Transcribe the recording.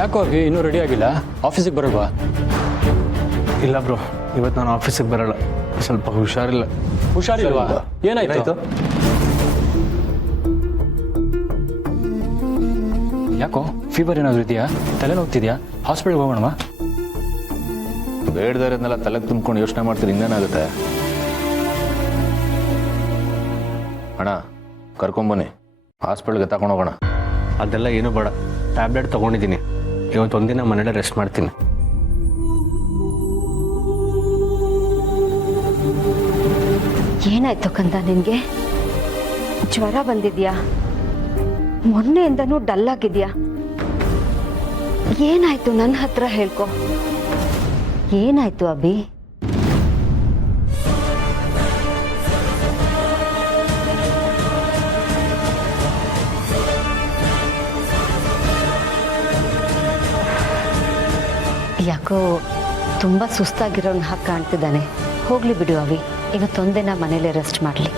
ಯಾಕೋ ಅಭಿ ಇನ್ನೂ ರೆಡಿ ಆಗಿಲ್ಲ? ಆಫೀಸಿಗೆ ಬರಲ್ವಾ? ಇಲ್ಲ ಬ್ರೋ, ಇವತ್ತು ನಾನು ಆಫೀಸಿಗೆ ಬರಲ್ಲ, ಸ್ವಲ್ಪ ಹುಷಾರಿಲ್ಲ. ಹುಷಾರಿಲ್ವಾ? ಏನಾಯ್ತು? ಯಾಕೋ ಫೀವರ್ ಏನಾದರೂ ಇದೆಯಾ? ತಲೆನೋಗ್ತಿದ್ಯಾ? ಹಾಸ್ಪಿಟಲ್ಗೆ ಹೋಗೋಣವಾ? ಬೇಡದವ್ರನ್ನೆಲ್ಲ ತಲೆಗೆ ತುಂಬ್ಕೊಂಡು ಯೋಚನೆ ಮಾಡ್ತೀರಿ, ಇನ್ನೇನಾಗುತ್ತೆ? ಅಣ್ಣ ಕರ್ಕೊಂಬನ್ನಿ, ಹಾಸ್ಪಿಟ್ಲ್ಗೆ ತಗೊಂಡು ಹೋಗೋಣ. ಅದೆಲ್ಲ ಏನೂ ಬೇಡ, ಟ್ಯಾಬ್ಲೆಟ್ ತೊಗೊಂಡಿದ್ದೀನಿ. ಇವತ್ತೊಂದಿನ ಮನೇಲೆ ರೆಸ್ಟ್ ಮಾಡ್ತೀನಿ. ಏನಾಯ್ತು ಕಂದ ನಿನಗೆ? ಜ್ವರ ಬಂದಿದ್ಯಾ? ಮೊನ್ನೆಯಿಂದನೂ ಡಲ್ ಆಗಿದ್ಯಾ? ಏನಾಯ್ತು ನನ್ನ ಹತ್ರ ಹೇಳ್ಕೊ. ಏನಾಯ್ತು ಅಭಿ? ಯಾಕೋ ತುಂಬ ಸುಸ್ತಾಗಿರೋನ್ ಹಾಗೆ ಕಾಣ್ತಿದ್ದಾನೆ. ಹೋಗ್ಲಿ ಬಿಡು ಅವಿ, ಇವತ್ತೊಂದಿನ ಮನೇಲಿ ರೆಸ್ಟ್ ಮಾಡಲಿ.